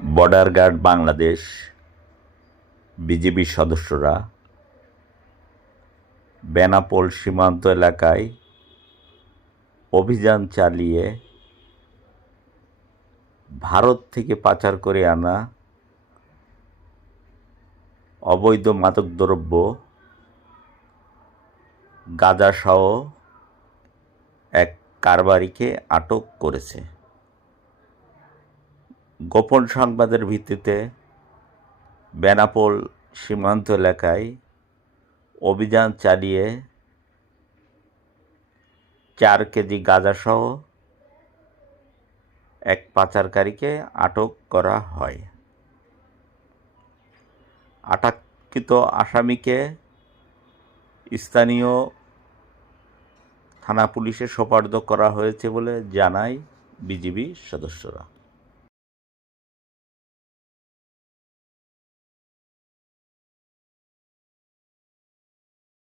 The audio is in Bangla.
বর্ডার গার্ড বাংলাদেশ বিজিবির সদস্যরা বেনাপোল সীমান্ত এলাকায় অভিযান চালিয়ে ভারত থেকে পাচার করে আনা অবৈধ মাদকদ্রব্য গাঁজাসহ এক কারবারিকে আটক করেছে। গোপন সংবাদের ভিত্তিতে বেনাপোল সীমান্ত এলাকায় অভিযান চালিয়ে 4 কেজি গাঁজাসহ এক পাচারকারীকে আটক করা হয়। আটককৃত আসামিকে স্থানীয় থানা পুলিশে সোপর্দ করা হয়েছে বলে জানায় বিজিবি সদস্যরা।